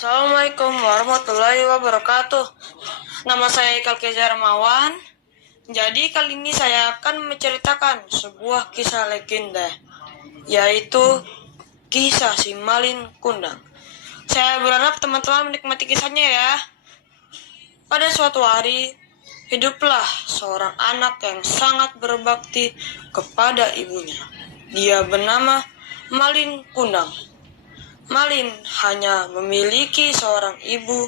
Assalamualaikum warahmatullahi wabarakatuh. Nama saya Ikal Kejar Mawan. Jadi kali ini saya akan menceritakan sebuah kisah legenda, yaitu kisah si Malin Kundang. Saya berharap teman-teman menikmati kisahnya ya. Pada suatu hari, hiduplah seorang anak yang sangat berbakti kepada ibunya. Dia bernama Malin Kundang. Malin hanya memiliki seorang ibu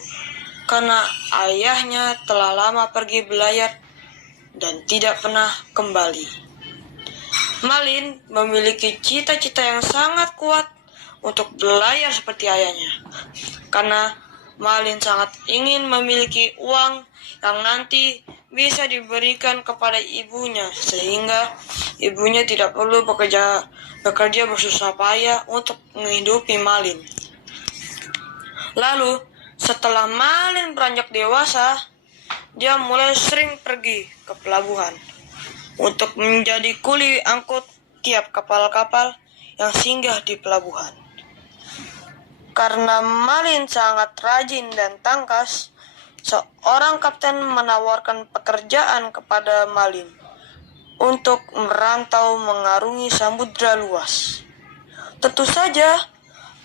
karena ayahnya telah lama pergi belayar dan tidak pernah kembali. Malin memiliki cita-cita yang sangat kuat untuk berlayar seperti ayahnya, karena Malin sangat ingin memiliki uang yang nanti bisa diberikan kepada ibunya, sehingga ibunya tidak perlu bekerja bersusah payah untuk menghidupi Malin. Lalu, setelah Malin beranjak dewasa, dia mulai sering pergi ke pelabuhan untuk menjadi kuli angkut tiap kapal-kapal yang singgah di pelabuhan. Karena Malin sangat rajin dan tangkas, seorang kapten menawarkan pekerjaan kepada Malin untuk merantau mengarungi samudra luas. Tentu saja,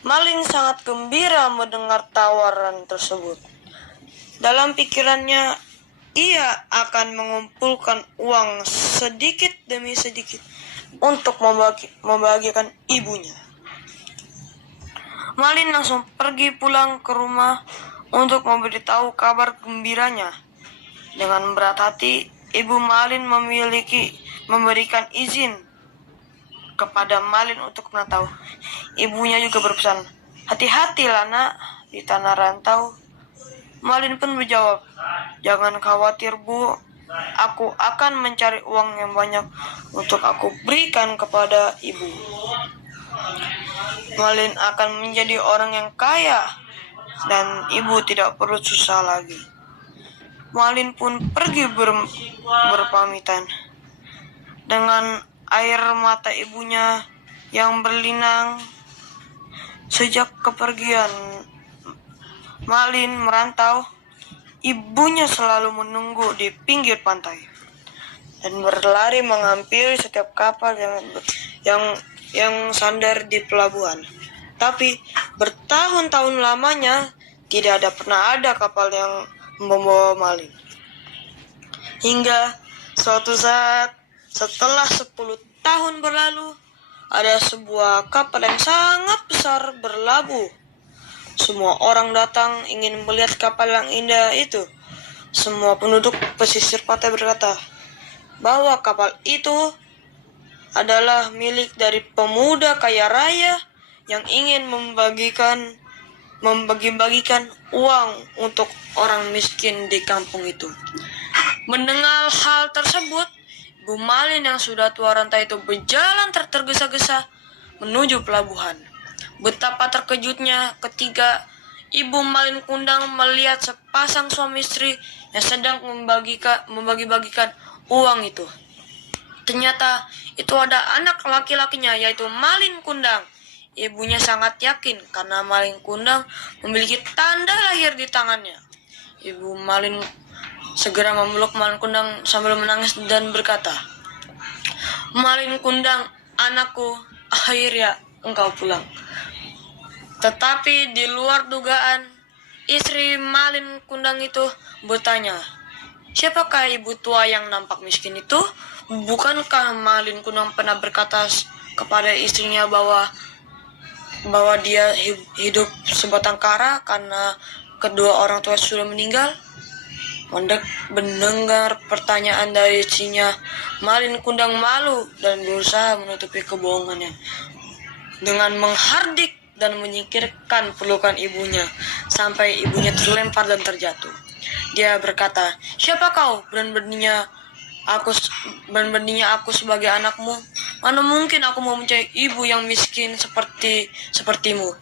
Malin sangat gembira mendengar tawaran tersebut. Dalam pikirannya, ia akan mengumpulkan uang sedikit demi sedikit untuk membahagiakan ibunya. Malin langsung pergi pulang ke rumah untuk memberitahu kabar gembiranya. Dengan berat hati, ibu Malin memberikan izin kepada Malin untuk merantau. Ibunya juga berpesan, "Hati-hatilah nak, di tanah rantau." Malin pun menjawab, "Jangan khawatir bu, aku akan mencari uang yang banyak untuk aku berikan kepada ibu. Malin akan menjadi orang yang kaya dan ibu tidak perlu susah lagi." Malin pun pergi berpamitan. Dengan air mata ibunya yang berlinang sejak kepergian Malin merantau, ibunya selalu menunggu di pinggir pantai dan berlari menghampiri setiap kapal yang sandar di pelabuhan. Tapi bertahun-tahun lamanya tidak pernah ada kapal yang membawa Malin. Hingga suatu saat setelah 10 tahun berlalu, ada sebuah kapal yang sangat besar berlabuh. Semua orang datang ingin melihat kapal yang indah itu. Semua penduduk pesisir pantai berkata bahwa kapal itu adalah milik dari pemuda kaya raya yang ingin membagi-bagikan uang untuk orang miskin di kampung itu. Mendengar hal tersebut, Bu Malin yang sudah tua renta itu berjalan tergesa-gesa menuju pelabuhan. Betapa terkejutnya ketika Ibu Malin Kundang melihat sepasang suami istri yang sedang membagi-bagikan uang itu. Ternyata itu ada anak laki-lakinya, yaitu Malin Kundang. Ibunya sangat yakin karena Malin Kundang memiliki tanda lahir di tangannya. Ibu Malin segera memeluk Malin Kundang sambil menangis dan berkata, "Malin Kundang, anakku, akhirnya engkau pulang." Tetapi di luar dugaan, istri Malin Kundang itu bertanya, "Siapakah ibu tua yang nampak miskin itu? Bukankah Malin Kundang pernah berkata kepada istrinya bahwa dia hidup sebatang kara karena kedua orang tua sudah meninggal?" Mendengar pertanyaan dari istrinya, Malin Kundang malu dan berusaha menutupi kebohongannya dengan menghardik dan menyingkirkan pelukan ibunya sampai ibunya terlempar dan terjatuh. Dia berkata, "Siapa kau? Beraninya aku sebagai anakmu? Mana mungkin aku mau mencari ibu yang miskin sepertimu?"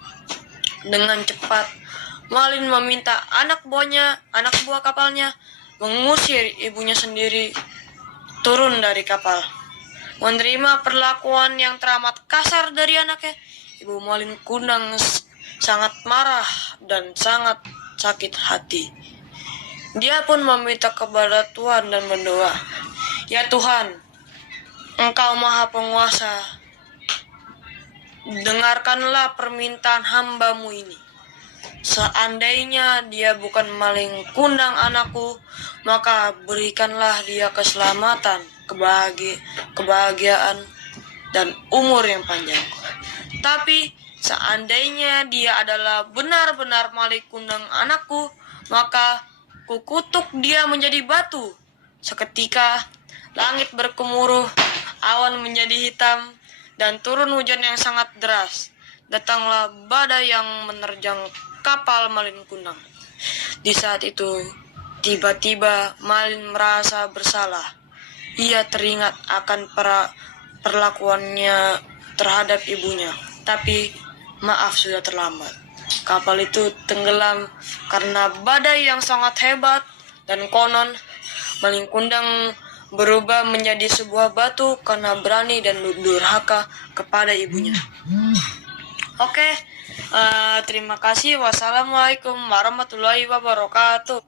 Dengan cepat, Malin meminta anak buah kapalnya mengusir ibunya sendiri turun dari kapal. Menerima perlakuan yang teramat kasar dari anaknya, Ibu Malin Kundang sangat marah dan sangat sakit hati. Dia pun meminta kepada Tuhan dan berdoa, "Ya Tuhan, Engkau Maha Penguasa, dengarkanlah permintaan hamba-Mu ini. Seandainya dia bukan maling kundang anakku, maka berikanlah dia keselamatan, kebahagiaan, dan umur yang panjang. Tapi seandainya dia adalah benar-benar maling kundang anakku, maka kukutuk dia menjadi batu. Seketika langit bergemuruh, awan menjadi hitam, dan turun hujan yang sangat deras. Datanglah badai yang menerjang kapal Malin Kundang. Di saat itu, tiba-tiba Malin merasa bersalah. Ia teringat akan perlakuannya terhadap ibunya. Tapi maaf, sudah terlambat. Kapal itu tenggelam karena badai yang sangat hebat, dan konon Malin Kundang berubah menjadi sebuah batu karena berani dan durhaka kepada ibunya. Oke, terima kasih. Wassalamualaikum warahmatullahi wabarakatuh.